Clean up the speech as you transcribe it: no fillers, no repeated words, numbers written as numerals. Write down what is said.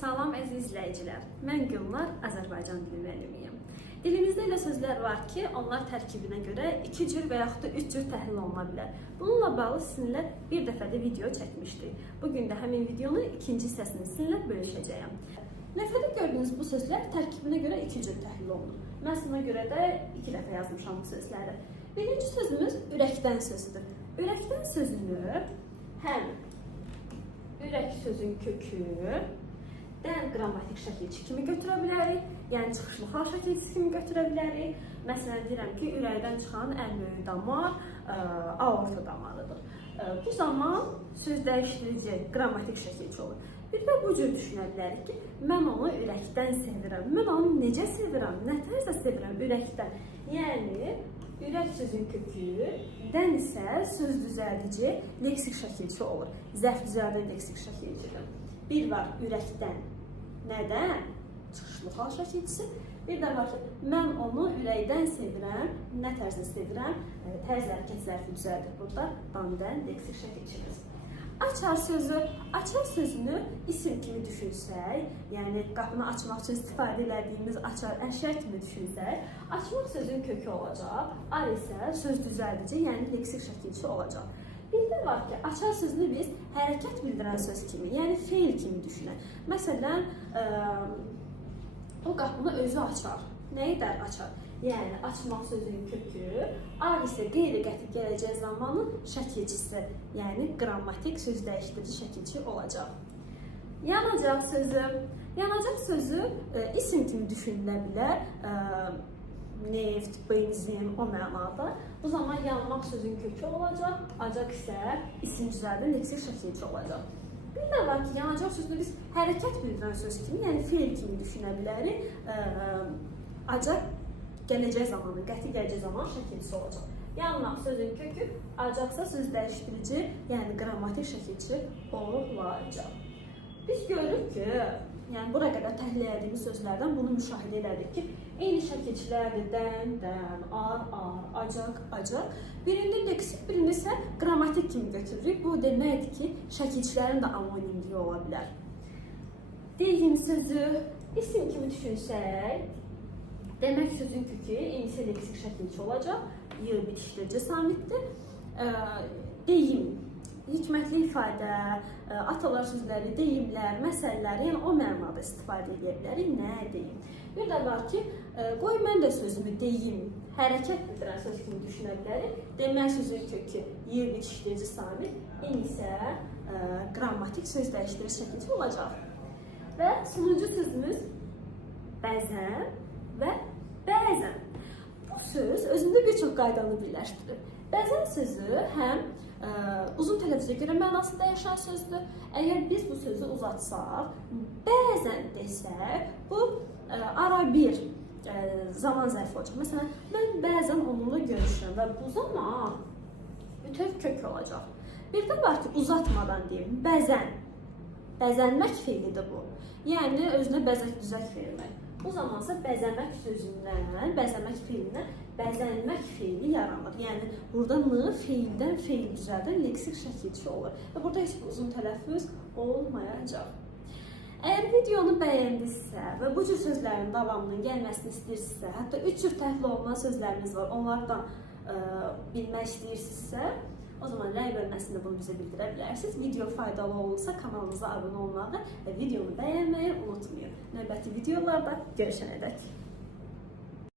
Salam əziz izləyicilər. Mən Gülnar, Azərbaycan dili müəllimiyəm. Dilimizdə elə sözlər var ki, onlar tərkibinə görə 2 cür və yaxud da 3 cür təhlil oluna bilər. Bununla bağlı sizinlə bir dəfə də video çəkmişdik. Bugün də həmin videonun ikinci hissəsini sizinlə bölüşəcəyəm. Nəfədə gördüyünüz bu sözlər tərkibinə görə 2 cür təhlil olunur. Mən buna görə də 2 dəfə yazmışam bu sözləri. Birinci sözümüz ürəkdən sözüdür. Ürəkdən sözünü həm ürək sözün kökü dən qrammatik şəkilçi kimi götürə bilərik, yəni çıxışlı hal şəkilçisi kimi götürə bilərik. Məsələn, deyirəm ki, ürəkdən çıxan ən böyük damar aorta damarıdır. Bu zaman söz dəyişdirici qrammatik şəkilçi olur. Bir də bu cür düşünə bilərik ki, mən onu ürəkdən sevirəm. Mən onu necə sevirəm, nə tərzdə sevirəm ürəkdən. Yəni, ürək sözün kökü, dən isə söz düzəldici leksik şəkilçi olur. Zərf düzəldən leksik şəkilçidir. Bir var ürəkdən, nədən? Çıxışlı hal şəkilçisi. Bir də var ki, mən onu ürəkdən sevirəm, nə tərzdə sevirəm? Tərz hərəkət zərfi düzəldir burada, dan-dən leksik şəkilçimiz. Açar sözü, açar sözünü isim kimi düşünsək, yəni qapını açmaq üçün istifadə edildiyimiz açar əşya kimi düşünsək, açmaq sözün kökü olacaq, ar isə söz düzəldici, yəni leksik şəkilçi olacaq. Bir də var ki, açar sözünü biz hərəkət bildirən söz kimi, yəni feil kimi düşünək. Məsələn, o qapını özü açar. Nə edər açar? Yəni, açmaq sözün kökü, ar isə qeyri-qəti gələcək zamanın şəkilçisi, yəni qrammatik söz dəyişdirici şəkilçi olacaq. Yanacaq sözü. Yanacaq sözü isim kimi düşünülə bilər. Neft, benzin, o mənada. Bu zaman yanmaq sözün kökü olacaq, acaq isə isim düzəldən leksik şəkilçi olacaq. Bir də var ki, yanacaq sözünü biz hərəkət bildirən söz kimi, yəni feil kimi düşünə bilərik. Acaq gələcək zamanı, qəti gələcək zaman şəkilçisi olacaq. Yanmaq sözün kökü, acaqsa söz dəyişdirici, yəni qrammatik şəkilçi olacaq. Biz görürük ki, yəni bura qədər təhlil edildiyimiz sözlərdən bunu müşahidə elədik ki, eyni şəkilçilərdir, dən, ar, acaq, acaq. Birində leksik, birində isə qrammatik kimi götürürük. Bu deməkdir ki, şəkilçilərin də anonimliyi ola bilər. Deyim sözü isim kimi düşünsək, demək sözün kökü eyni leksik şəkilçi olacaq, yığ bitişdirici samitdir. Deyim, hikmətli ifadə, atalar sözləri, deyimlər, məsələlər, yəni o mənada istifadə edə bilərik. Nə deyim? Bir də var ki, qoy mən də sözümü deyim, hərəkət bildirən söz kimi düşünə bilərik. Demək sözün kökü, yer bitişdirici samit, eyni isə qrammatik söz dəyişdirici şəkilçi olacaq. Və sonuncu sözümüz bəzən və bəzən. Bu söz özündə bir çox qaydanı birləşdirir. Bəzən sözü həm uzun tələffüzə görə mənası dəyişən sözdür. Əgər biz bu sözü uzatsaq, bəzən desək, bu ara bir zaman zərfi olacaq. Məsələn, mən bəzən onunla görüşürəm və bu zaman bütöv kök olacaq. Bir də var ki, uzatmadan deyim, bəzən. Bəzənmək feilidir bu. Yəni, özünə bəzək-düzək vermək. Bu zamansa bəzəmək sözündən, bəzəmək feilindən bəzənmək feili yaranır. Yəni, burada n feildən feil düzəldən leksik şəkilçi olur. Və burada heç uzun tələffüz olmayacaq. Əgər videonu bəyəndinizsə və bu cür sözlərin davamının gəlməsini istəyirsinizsə, hətta 3 cür təhlil olunan sözlərimiz var, onlardan bilmək istəyirsinizsə, o zaman like bölməsində bunu bizə bildirə bilərsiniz. Video faydalı olursa kanalımıza abunə olmağı və videonu bəyənməyi unutmayın. Növbəti videolarda görüşənədək.